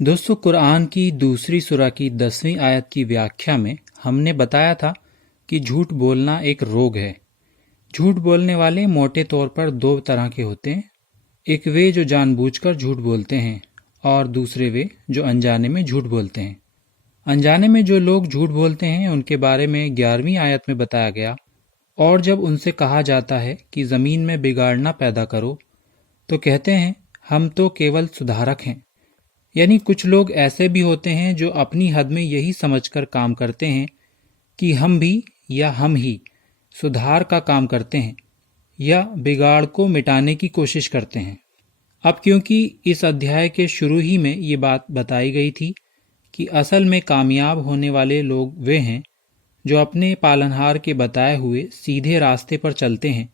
दोस्तों, कुरान की दूसरी सूरा की 10वीं आयत की व्याख्या में हमने बताया था कि झूठ बोलना एक रोग है। झूठ बोलने वाले मोटे तौर पर दो तरह के होते हैं। एक वे जो जानबूझकर झूठ बोलते हैं और दूसरे वे जो अनजाने में झूठ बोलते हैं। अनजाने में जो लोग झूठ बोलते हैं उनके बारे में 11वीं आयत में बताया गया। और जब उनसे कहा जाता है कि ज़मीन में बिगाड़ ना पैदा करो, तो कहते हैं हम तो केवल सुधारक हैं। यानी कुछ लोग ऐसे भी होते हैं जो अपनी हद में यही समझकर काम करते हैं कि हम भी या हम ही सुधार का काम करते हैं या बिगाड़ को मिटाने की कोशिश करते हैं। अब क्योंकि इस अध्याय के शुरू ही में ये बात बताई गई थी कि असल में कामयाब होने वाले लोग वे हैं जो अपने पालनहार के बताए हुए सीधे रास्ते पर चलते हैं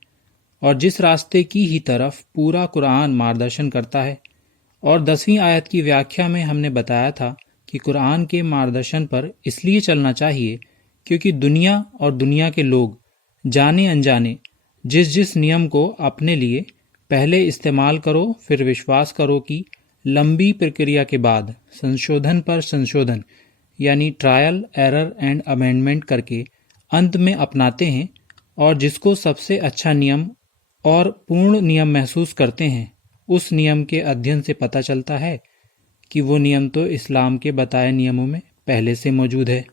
और जिस रास्ते की ही तरफ पूरा कुरान मार्गदर्शन करता है। और 10वीं आयत की व्याख्या में हमने बताया था कि कुरान के मार्गदर्शन पर इसलिए चलना चाहिए क्योंकि दुनिया और दुनिया के लोग जाने अनजाने जिस जिस नियम को अपने लिए पहले इस्तेमाल करो फिर विश्वास करो कि लंबी प्रक्रिया के बाद संशोधन पर संशोधन यानी ट्रायल एरर एंड अमेंडमेंट करके अंत में अपनाते हैं और जिसको सबसे अच्छा नियम और पूर्ण नियम महसूस करते हैं, उस नियम के अध्ययन से पता चलता है कि वो नियम तो इस्लाम के बताए नियमों में पहले से मौजूद है।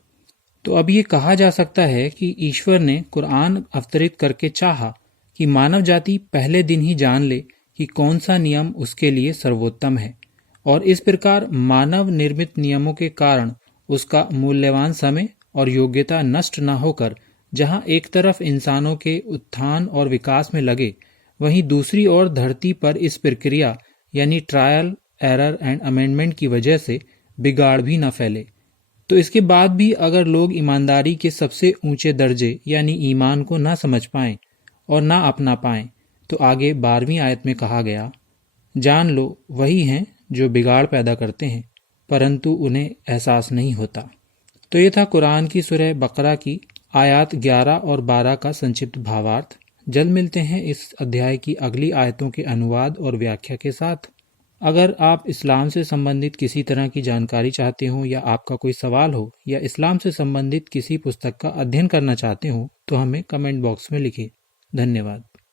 तो अब ये कहा जा सकता है कि ईश्वर ने कुरान अवतरित करके चाहा कि मानव जाति पहले दिन ही जान ले कि कौन सा नियम उसके लिए सर्वोत्तम है और इस प्रकार मानव निर्मित नियमों के कारण उसका मूल्यवान समय और योग्यता नष्ट न होकर जहां एक तरफ इंसानों के उत्थान और विकास में लगे, वहीं दूसरी ओर धरती पर इस प्रक्रिया यानी ट्रायल एरर एंड अमेंडमेंट की वजह से बिगाड़ भी न फैले। तो इसके बाद भी अगर लोग ईमानदारी के सबसे ऊंचे दर्जे यानी ईमान को न समझ पाएं और न अपना पाएं, तो आगे 12वीं आयत में कहा गया, जान लो वही हैं जो बिगाड़ पैदा करते हैं परंतु उन्हें एहसास नहीं होता। तो ये था कुरान की सूरह बकरा की आयत 11 और 12 का संक्षिप्त भावार्थ। जल्द मिलते हैं इस अध्याय की अगली आयतों के अनुवाद और व्याख्या के साथ। अगर आप इस्लाम से संबंधित किसी तरह की जानकारी चाहते हो या आपका कोई सवाल हो या इस्लाम से संबंधित किसी पुस्तक का अध्ययन करना चाहते हो तो हमें कमेंट बॉक्स में लिखें। धन्यवाद।